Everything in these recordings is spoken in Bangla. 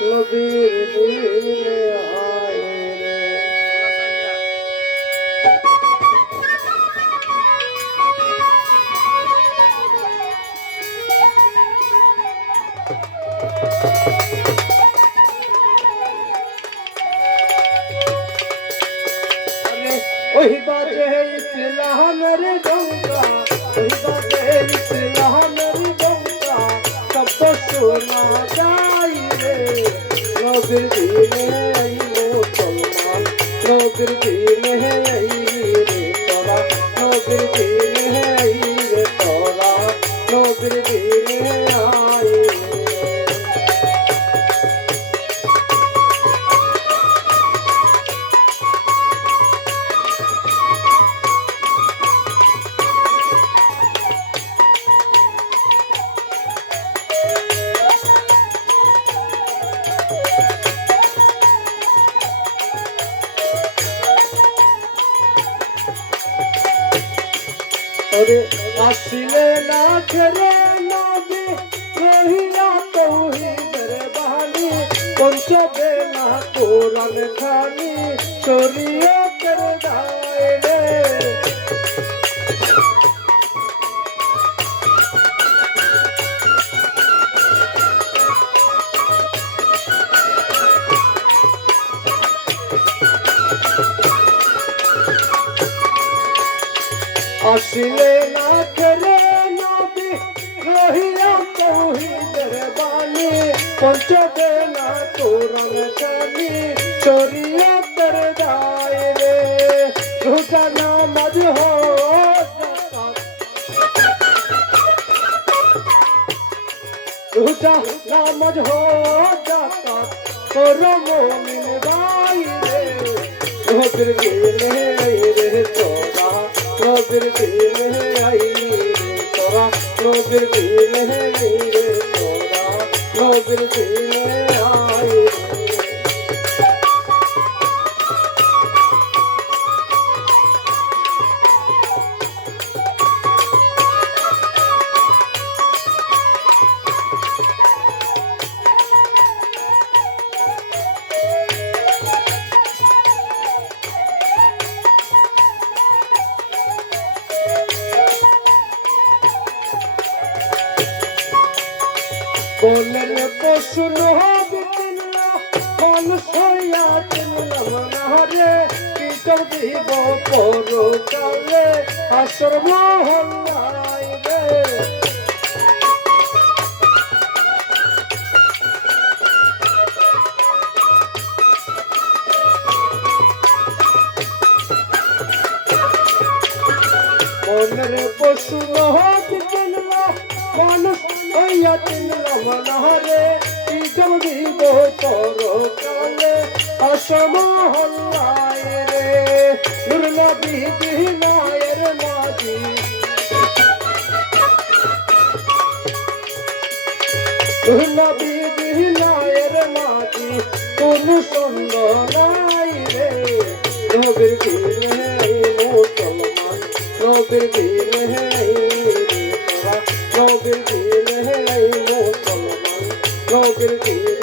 নবীর দিনে আয় রে ওই বাজে ইসলামের ডঙ্কা ওই বাজে ইসলামের ডঙ্কা শব্দ শোনা যায় রে নবীর দিনে এই মুসলমান নবীর দিনে এই রে তোরা নবীর দিনে ওরে আসিলে না ছেড়ে নবী রহিয়া তৌহিদের বাণী। পঞ্চবে না কোরআন খানি শরীয়তের দায়রে আসিলে না ছেড়ে নবী রহিয়া তৌহিদের বাণী। পঞ্চবে না শরীয়তের দায়রে রোজা নামাজ হো জাকাত রোজা নামাজ হো জাকাত করো মোমিন ভাই রে। নবীর দিনে রে তোরা নবীর দিনে আই তোরা নবীর দিনে রে তোরা নবীর দিনে আই বললেন পশুন হবে চিনলাম না রে কি দিব পরো কালে? পশু চিনল মানুষ হইয়া চিনলাম না রে কি দিব পর কালে? অসম হল্লায় রে নবী দিনায়ের মাঝি। নবী দিনায়ের মাঝি, কোন সঙ্গ নাই রে। নবীর দিনে মুসলমান নবীর দিনে তোরা নবীর দিনে মুসলমান নবীর দিনে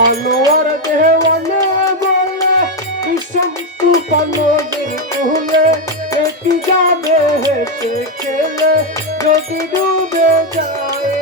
আনোয়ার দেওয়ানে বলে বিশ্বন্তু পানদের কুহলে এটি যাবে হেসে খেলে যদি ডুবে যায়।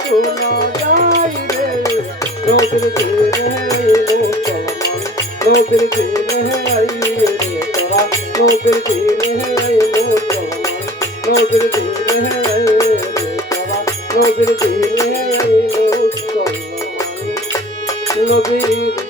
শোনা যায় রে নবীর দিন নবীর দিন আই রে তোরা নবীর দিন আই মুসলমান নবীর দিন হে আই রে তোরা নবীর দিন আই মুসলমান নবীর